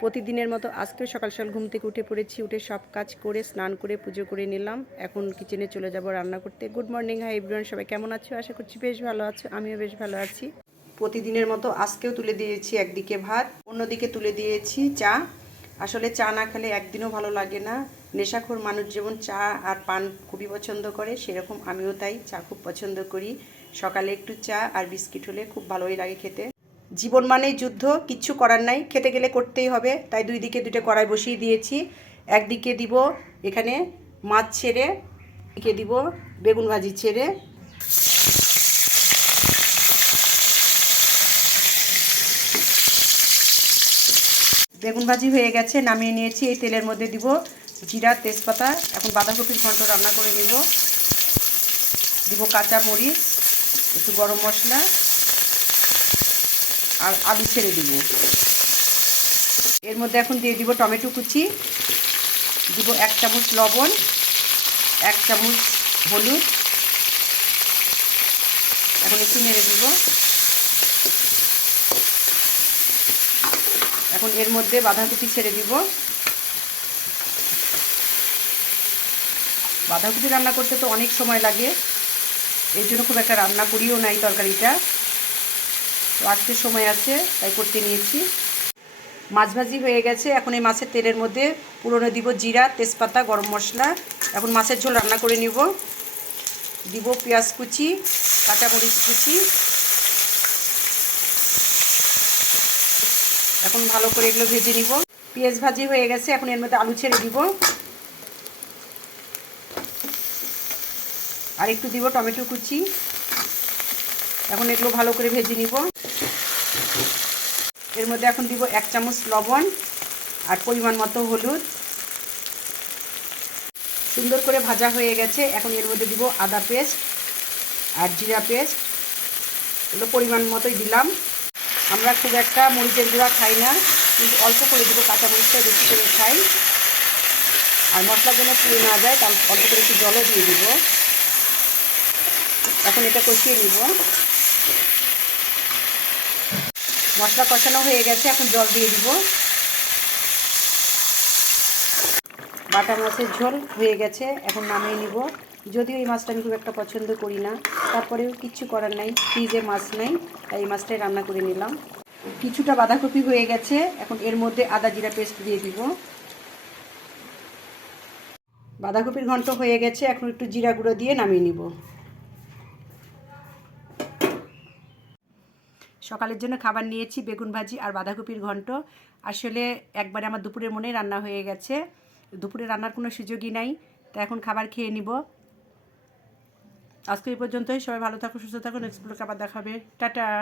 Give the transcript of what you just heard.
প্রতিদিনের মতো আজকেও সকাল সকাল ঘুম থেকে উঠে পড়েছি, উঠে সব কাজ করে, স্নান করে, পুজো করে নিলাম। এখন কিচেনে চলে যাব রান্না করতে। গুড মর্নিং হাই এভরিওয়ান সবাই কেমন আছো? আশা করছি বেশ ভালো আছো, আমিও বেশ ভালো আছি। প্রতিদিনের মতো আজকেও তুলে দিয়েছি একদিকে ভাত, অন্যদিকে তুলে দিয়েছি চা। আসলে চা না খেলে একদিনও ভালো লাগে না। নেশাখোর মানুষ যেমন চা আর পান খুবই পছন্দ করে, সেরকম আমিও তাই চা খুব পছন্দ করি। সকালে একটু চা আর বিস্কিট হলে খুব ভালোই লাগে খেতে। জীবন মানেই যুদ্ধ, কিচ্ছু করার নাই, খেতে গেলে করতেই হবে, তাই দুই দিকে দুটো কড়াই বসিয়ে দিয়েছি। একদিকে দিব এখানে মাছ ছেড়ে দিকে দিব বেগুন ভাজি ছেড়ে। বেগুন ভাজি হয়ে গেছে, নামিয়ে নিয়েছি, এই তেলের মধ্যে দিব জিরা, তেজপাতা, এখন বাঁধাকপির ঘন্ট রান্না করে নিব। দিব কাঁচা মরিচ একটু গরম মশলা। আর আলু ছেড়ে দিব। এর মধ্যে এখন দিয়ে দিব টমেটো কুচি, দিব এক চামচ লবণ, এক চামচ হলুদ, এখন একটু নেড়ে দিব। এখন এর মধ্যে বাঁধাকপি ছেড়ে দিব। বাঁধাকপি রান্না করতে তো অনেক সময় লাগে, এর জন্য খুব একটা রান্না করিও নাই তরকারিটা। তো আজকে সময় আছে, তাই করতে নিয়েছি। মাছ ভাজি হয়ে গেছে, এখন এই মাছের তেলের মধ্যে পুরনো দিব জিরা, তেজপাতা, গরম মশলা, এখন মাছের ঝোল রান্না করে নিব। দিব পেঁয়াজ কুচি, কাঁচামরিচ কুচি। এখন ভালো করে এগুলো ভেজে নিব। পেঁয়াজ ভাজি হয়ে গেছে, এখন এর মধ্যে আলু ছেড়ে দিব। আর একটু দিব টমেটো কুচি। এখন এগুলো ভালো করে ভেজে নিব। এর মধ্যে এখন দিব এক চামচ লবণ আর পরিমাণ মতো হলুদ। সুন্দর করে ভাজা হয়ে গেছে। এখন এর মধ্যে দিব আদা পেস্ট আর জিরা পেস্ট। এগুলো পরিমাণ মতোই দিলাম। আমরা খুব একটা মরিচের গুঁড়া খাই না, কিন্তু অল্প করে দেবো কাঁচা মরিচটা, বেশি করে খাই। আর মশলা যেন পুড়ে না যায়, তার অল্প করে একটু জলও দিয়ে দিব। এখন এটা কষিয়ে নিব। মশলা কষানো হয়ে গেছে, এখন জল দিয়ে দিব। বাটা মাছের ঝোল হয়ে গেছে, এখন নামিয়ে নিব। যদিও এই মাছটা আমি খুব একটা পছন্দ করি না, তারপরেও কিচ্ছু করার নাই, ফ্রিজে মাছ নাই, তাই এই মাছটাই রান্না করে নিলাম। কিছুটা বাঁধাকপি হয়ে গেছে, এখন এর মধ্যে আদা জিরা পেস্ট দিয়ে দিব। বাঁধাকপির ঘন্ট হয়ে গেছে, এখন একটু জিরা গুঁড়ো দিয়ে নামিয়ে নিব। সকালের জন্য খাবার নিয়েছি, বেগুন ভাজি আর বাঁধাকপির ঘন্ট। আসলে একবারে আমার দুপুরের মনে রান্না হয়ে গেছে। দুপুরে রান্নার কোনো সুযোগই নাই, তা এখন খাবার খেয়ে নিব। আজকে এই পর্যন্তই, সবাই ভালো থাকুন সুস্থ থাকুন নেক্সট খাবার দেখাবে। টাটা!